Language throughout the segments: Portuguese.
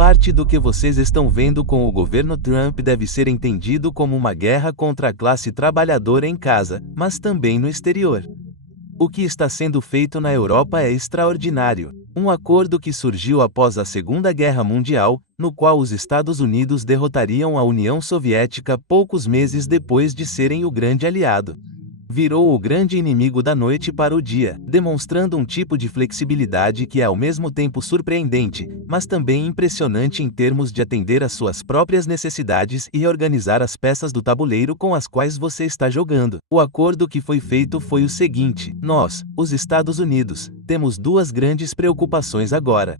Parte do que vocês estão vendo com o governo Trump deve ser entendido como uma guerra contra a classe trabalhadora em casa, mas também no exterior. O que está sendo feito na Europa é extraordinário. Um acordo que surgiu após a Segunda Guerra Mundial, no qual os Estados Unidos derrotariam a União Soviética poucos meses depois de serem o grande aliado. Virou o grande inimigo da noite para o dia, demonstrando um tipo de flexibilidade que é ao mesmo tempo surpreendente, mas também impressionante em termos de atender às suas próprias necessidades e reorganizar as peças do tabuleiro com as quais você está jogando. O acordo que foi feito foi o seguinte: nós, os Estados Unidos, temos duas grandes preocupações agora.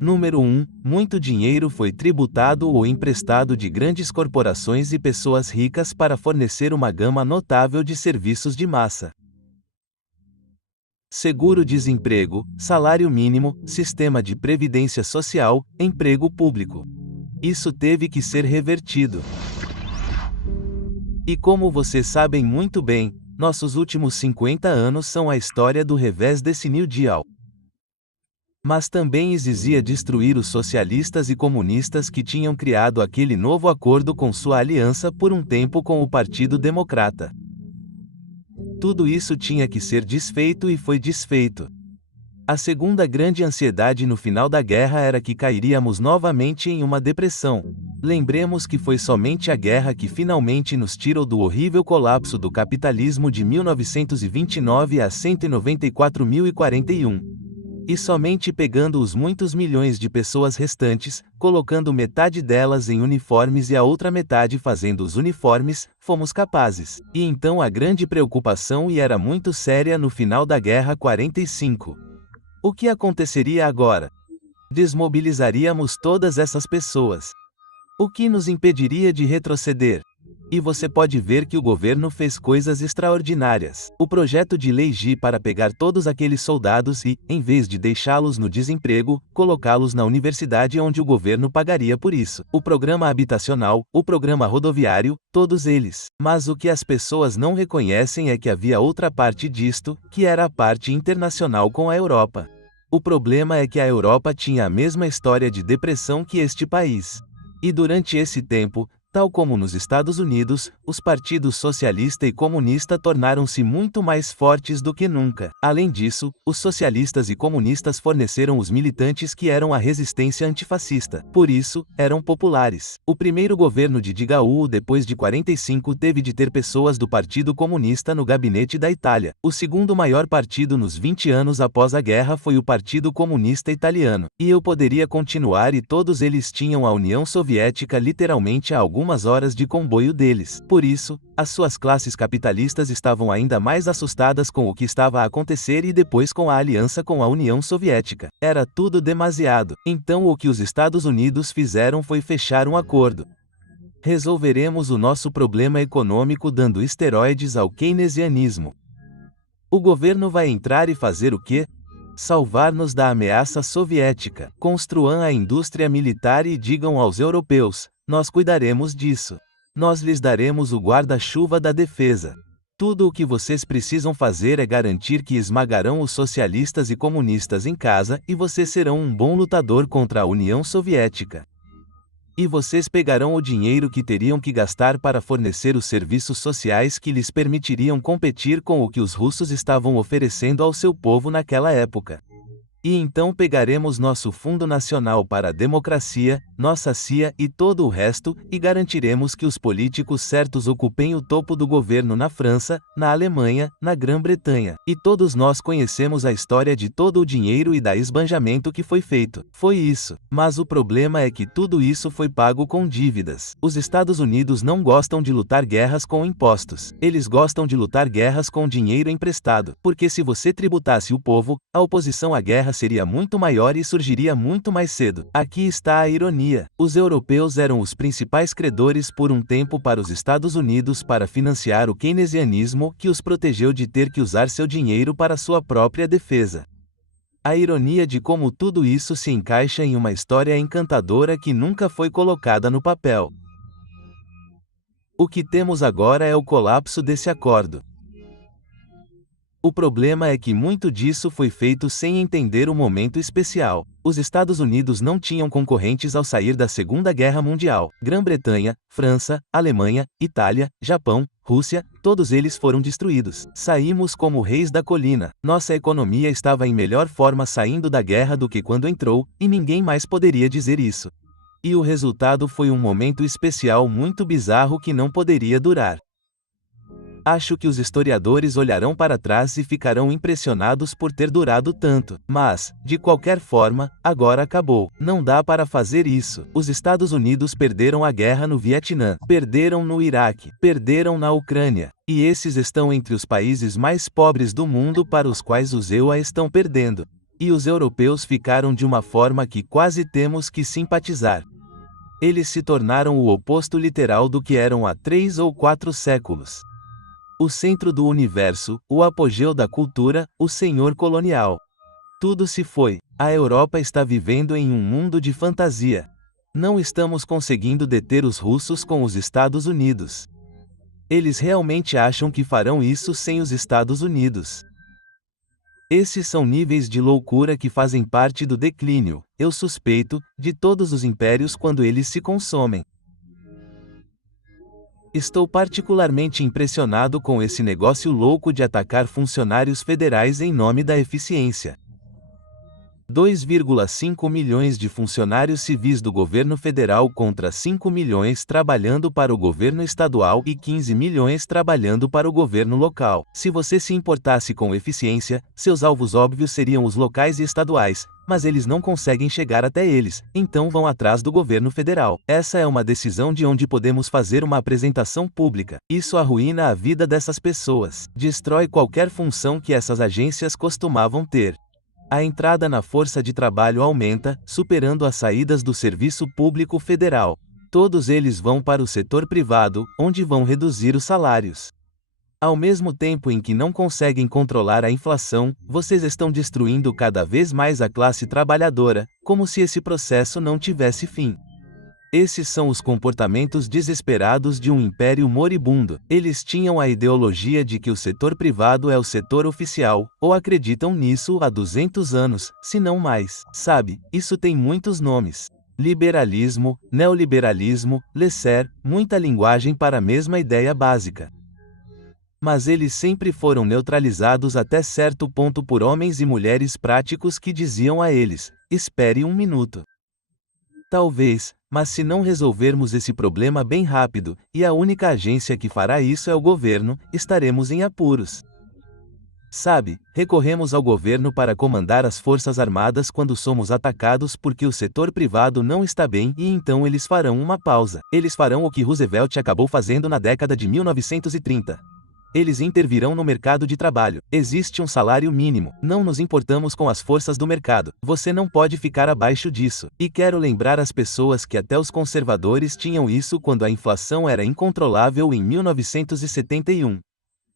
Número 1. Muito dinheiro foi tributado ou emprestado de grandes corporações e pessoas ricas para fornecer uma gama notável de serviços de massa. Seguro-desemprego, salário mínimo, sistema de previdência social, emprego público. Isso teve que ser revertido. E como vocês sabem muito bem, nossos últimos 50 anos são a história do revés desse New Deal. Mas também exigia destruir os socialistas e comunistas que tinham criado aquele novo acordo com sua aliança por um tempo com o Partido Democrata. Tudo isso tinha que ser desfeito e foi desfeito. A segunda grande ansiedade no final da guerra era que cairíamos novamente em uma depressão. Lembremos que foi somente a guerra que finalmente nos tirou do horrível colapso do capitalismo de 1929 a 194.041. E somente pegando os muitos milhões de pessoas restantes, colocando metade delas em uniformes e a outra metade fazendo os uniformes, fomos capazes. E então a grande preocupação era muito séria no final da Guerra 45. O que aconteceria agora? Desmobilizaríamos todas essas pessoas. O que nos impediria de retroceder? E você pode ver que o governo fez coisas extraordinárias. O projeto de lei G para pegar todos aqueles soldados e, em vez de deixá-los no desemprego, colocá-los na universidade onde o governo pagaria por isso. O programa habitacional, o programa rodoviário, todos eles. Mas o que as pessoas não reconhecem é que havia outra parte disto, que era a parte internacional com a Europa. O problema é que a Europa tinha a mesma história de depressão que este país. E durante esse tempo, tal como nos Estados Unidos, os partidos socialista e comunista tornaram-se muito mais fortes do que nunca. Além disso, os socialistas e comunistas forneceram os militantes que eram a resistência antifascista. Por isso, eram populares. O primeiro governo de Digaú depois de 45 teve de ter pessoas do Partido Comunista no gabinete da Itália. O segundo maior partido nos 20 anos após a guerra foi o Partido Comunista Italiano. E eu poderia continuar e todos eles tinham a União Soviética literalmente a algumas horas de comboio deles. Por isso, as suas classes capitalistas estavam ainda mais assustadas com o que estava a acontecer e depois com a aliança com a União Soviética. Era tudo demasiado. Então o que os Estados Unidos fizeram foi fechar um acordo. Resolveremos o nosso problema econômico dando esteroides ao keynesianismo. O governo vai entrar e fazer o quê? Salvar-nos da ameaça soviética. Construam a indústria militar e digam aos europeus: nós cuidaremos disso. Nós lhes daremos o guarda-chuva da defesa. Tudo o que vocês precisam fazer é garantir que esmagarão os socialistas e comunistas em casa e vocês serão um bom lutador contra a União Soviética. E vocês pegarão o dinheiro que teriam que gastar para fornecer os serviços sociais que lhes permitiriam competir com o que os russos estavam oferecendo ao seu povo naquela época. E então pegaremos nosso Fundo Nacional para a Democracia, nossa CIA e todo o resto, e garantiremos que os políticos certos ocupem o topo do governo na França, na Alemanha, na Grã-Bretanha. E todos nós conhecemos a história de todo o dinheiro e da esbanjamento que foi feito. Foi isso. Mas o problema é que tudo isso foi pago com dívidas. Os Estados Unidos não gostam de lutar guerras com impostos. Eles gostam de lutar guerras com dinheiro emprestado. Porque se você tributasse o povo, a oposição à guerra seria muito maior e surgiria muito mais cedo. Aqui está a ironia. Os europeus eram os principais credores por um tempo para os Estados Unidos para financiar o keynesianismo que os protegeu de ter que usar seu dinheiro para sua própria defesa. A ironia de como tudo isso se encaixa em uma história encantadora que nunca foi colocada no papel. O que temos agora é o colapso desse acordo. O problema é que muito disso foi feito sem entender o momento especial. Os Estados Unidos não tinham concorrentes ao sair da Segunda Guerra Mundial. Grã-Bretanha, França, Alemanha, Itália, Japão, Rússia, todos eles foram destruídos. Saímos como reis da colina. Nossa economia estava em melhor forma saindo da guerra do que quando entrou, e ninguém mais poderia dizer isso. E o resultado foi um momento especial muito bizarro que não poderia durar. Acho que os historiadores olharão para trás e ficarão impressionados por ter durado tanto. Mas, de qualquer forma, agora acabou. Não dá para fazer isso. Os Estados Unidos perderam a guerra no Vietnã, perderam no Iraque, perderam na Ucrânia. E esses estão entre os países mais pobres do mundo para os quais os EUA estão perdendo. E os europeus ficaram de uma forma que quase temos que simpatizar. Eles se tornaram o oposto literal do que eram há 3 ou 4 séculos. O centro do universo, o apogeu da cultura, o senhor colonial. Tudo se foi. A Europa está vivendo em um mundo de fantasia. Não estamos conseguindo deter os russos com os Estados Unidos. Eles realmente acham que farão isso sem os Estados Unidos. Esses são níveis de loucura que fazem parte do declínio, eu suspeito, de todos os impérios quando eles se consomem. Estou particularmente impressionado com esse negócio louco de atacar funcionários federais em nome da eficiência. 2,5 milhões de funcionários civis do governo federal contra 5 milhões trabalhando para o governo estadual e 15 milhões trabalhando para o governo local. Se você se importasse com eficiência, seus alvos óbvios seriam os locais e estaduais, mas eles não conseguem chegar até eles, então vão atrás do governo federal. Essa é uma decisão de onde podemos fazer uma apresentação pública. Isso arruína a vida dessas pessoas, destrói qualquer função que essas agências costumavam ter. A entrada na força de trabalho aumenta, superando as saídas do serviço público federal. Todos eles vão para o setor privado, onde vão reduzir os salários. Ao mesmo tempo em que não conseguem controlar a inflação, vocês estão destruindo cada vez mais a classe trabalhadora, como se esse processo não tivesse fim. Esses são os comportamentos desesperados de um império moribundo. Eles tinham a ideologia de que o setor privado é o setor oficial, ou acreditam nisso há 200 anos, se não mais. Sabe, isso tem muitos nomes. Liberalismo, neoliberalismo, laissez-faire, muita linguagem para a mesma ideia básica. Mas eles sempre foram neutralizados até certo ponto por homens e mulheres práticos que diziam a eles: espere um minuto. Talvez, mas se não resolvermos esse problema bem rápido, e a única agência que fará isso é o governo, estaremos em apuros. Sabe, recorremos ao governo para comandar as forças armadas quando somos atacados porque o setor privado não está bem e então eles farão uma pausa. Eles farão o que Roosevelt acabou fazendo na década de 1930. Eles intervirão no mercado de trabalho. Existe um salário mínimo. Não nos importamos com as forças do mercado. Você não pode ficar abaixo disso. E quero lembrar às pessoas que até os conservadores tinham isso quando a inflação era incontrolável em 1971.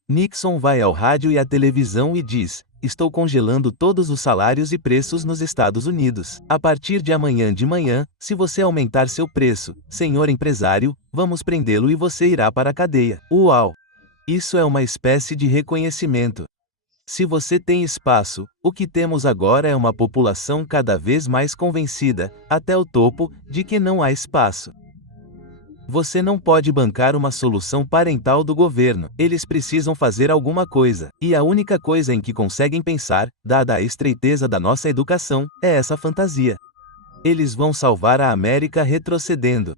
Nixon vai ao rádio e à televisão e diz: estou congelando todos os salários e preços nos Estados Unidos. A partir de amanhã de manhã, se você aumentar seu preço, senhor empresário, vamos prendê-lo e você irá para a cadeia. Uau! Isso é uma espécie de reconhecimento. Se você tem espaço, o que temos agora é uma população cada vez mais convencida, até o topo, de que não há espaço. Você não pode bancar uma solução parental do governo. Eles precisam fazer alguma coisa. E a única coisa em que conseguem pensar, dada a estreiteza da nossa educação, é essa fantasia. Eles vão salvar a América retrocedendo.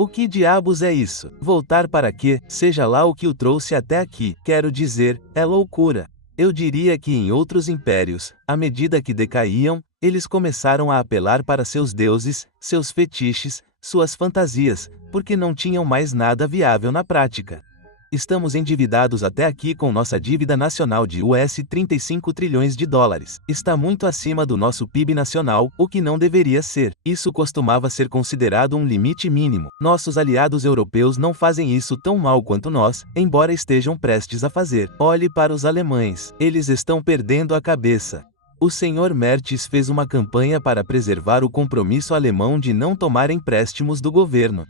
O que diabos é isso? Voltar para quê? Seja lá o que o trouxe até aqui. Quero dizer, é loucura. Eu diria que em outros impérios, à medida que decaíam, eles começaram a apelar para seus deuses, seus fetiches, suas fantasias, porque não tinham mais nada viável na prática. Estamos endividados até aqui com nossa dívida nacional de US$ 35 trilhões. Está muito acima do nosso PIB nacional, o que não deveria ser. Isso costumava ser considerado um limite mínimo. Nossos aliados europeus não fazem isso tão mal quanto nós, embora estejam prestes a fazer. Olhe para os alemães. Eles estão perdendo a cabeça. O Sr. Mertes fez uma campanha para preservar o compromisso alemão de não tomar empréstimos do governo.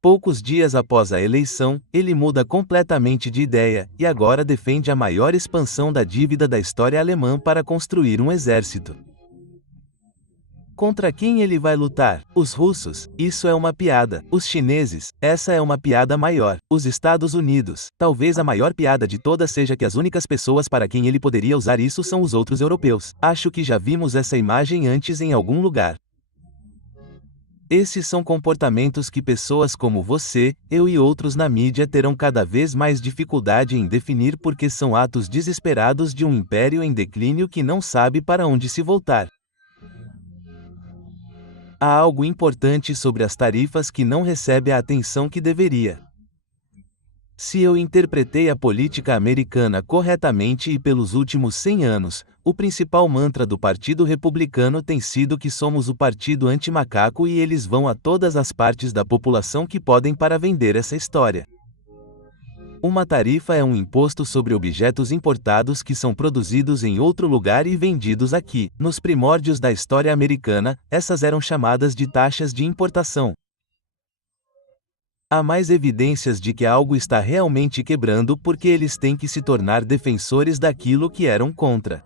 Poucos dias após a eleição, ele muda completamente de ideia, e agora defende a maior expansão da dívida da história alemã para construir um exército. Contra quem ele vai lutar? Os russos? Isso é uma piada. Os chineses? Essa é uma piada maior. Os Estados Unidos? Talvez a maior piada de todas seja que as únicas pessoas para quem ele poderia usar isso são os outros europeus. Acho que já vimos essa imagem antes em algum lugar. Esses são comportamentos que pessoas como você, eu e outros na mídia terão cada vez mais dificuldade em definir porque são atos desesperados de um império em declínio que não sabe para onde se voltar. Há algo importante sobre as tarifas que não recebe a atenção que deveria. Se eu interpretei a política americana corretamente e pelos últimos 100 anos, o principal mantra do Partido Republicano tem sido que somos o partido anti-macaco e eles vão a todas as partes da população que podem para vender essa história. Uma tarifa é um imposto sobre objetos importados que são produzidos em outro lugar e vendidos aqui. Nos primórdios da história americana, essas eram chamadas de taxas de importação. Há mais evidências de que algo está realmente quebrando porque eles têm que se tornar defensores daquilo que eram contra.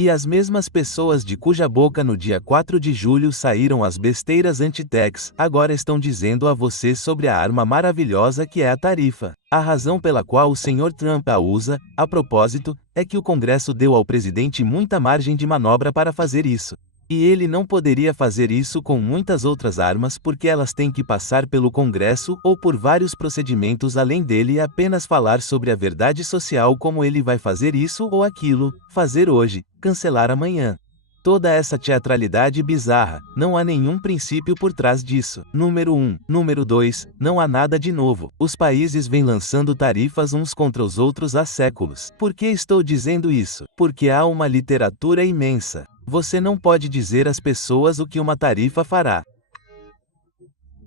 E as mesmas pessoas de cuja boca no dia 4 de julho saíram as besteiras anti-tax, agora estão dizendo a você sobre a arma maravilhosa que é a tarifa. A razão pela qual o Sr. Trump a usa, a propósito, é que o Congresso deu ao presidente muita margem de manobra para fazer isso. E ele não poderia fazer isso com muitas outras armas porque elas têm que passar pelo Congresso ou por vários procedimentos além dele e apenas falar sobre a verdade social como ele vai fazer isso ou aquilo, fazer hoje, cancelar amanhã. Toda essa teatralidade bizarra, não há nenhum princípio por trás disso. Número 1. Número 2, não há nada de novo. Os países vêm lançando tarifas uns contra os outros há séculos. Por que estou dizendo isso? Porque há uma literatura imensa. Você não pode dizer às pessoas o que uma tarifa fará.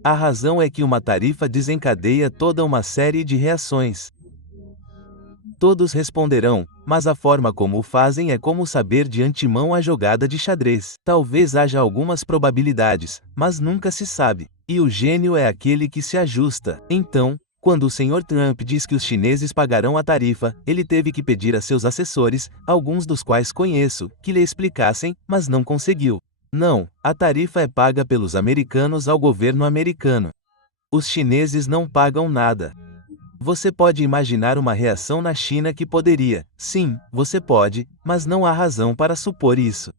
A razão é que uma tarifa desencadeia toda uma série de reações. Todos responderão, mas a forma como o fazem é como saber de antemão a jogada de xadrez. Talvez haja algumas probabilidades, mas nunca se sabe. E o gênio é aquele que se ajusta. Então, quando o Sr. Trump diz que os chineses pagarão a tarifa, ele teve que pedir a seus assessores, alguns dos quais conheço, que lhe explicassem, mas não conseguiu. Não, a tarifa é paga pelos americanos ao governo americano. Os chineses não pagam nada. Você pode imaginar uma reação na China que poderia, sim, você pode, mas não há razão para supor isso.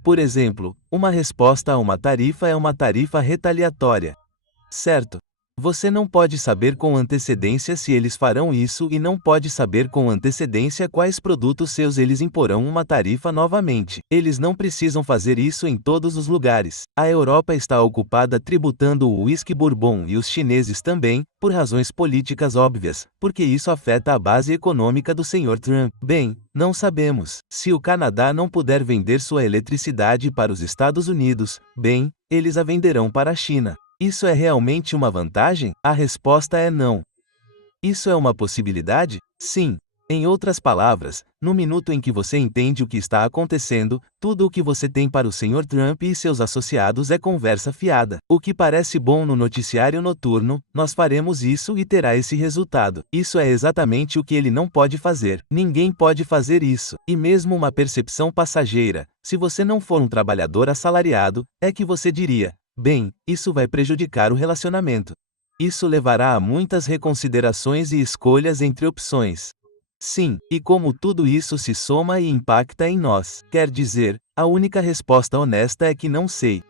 Por exemplo, uma resposta a uma tarifa é uma tarifa retaliatória. Certo? Você não pode saber com antecedência se eles farão isso e não pode saber com antecedência quais produtos seus eles imporão uma tarifa novamente. Eles não precisam fazer isso em todos os lugares. A Europa está ocupada tributando o uísque bourbon e os chineses também, por razões políticas óbvias, porque isso afeta a base econômica do Sr. Trump. Bem, não sabemos. Se o Canadá não puder vender sua eletricidade para os Estados Unidos, bem, eles a venderão para a China. Isso é realmente uma vantagem? A resposta é não. Isso é uma possibilidade? Sim. Em outras palavras, no minuto em que você entende o que está acontecendo, tudo o que você tem para o Sr. Trump e seus associados é conversa fiada. O que parece bom no noticiário noturno, nós faremos isso e terá esse resultado. Isso é exatamente o que ele não pode fazer. Ninguém pode fazer isso. E mesmo uma percepção passageira, se você não for um trabalhador assalariado, é que você diria: bem, isso vai prejudicar o relacionamento. Isso levará a muitas reconsiderações e escolhas entre opções. Sim, e como tudo isso se soma e impacta em nós. Quer dizer, a única resposta honesta é que não sei.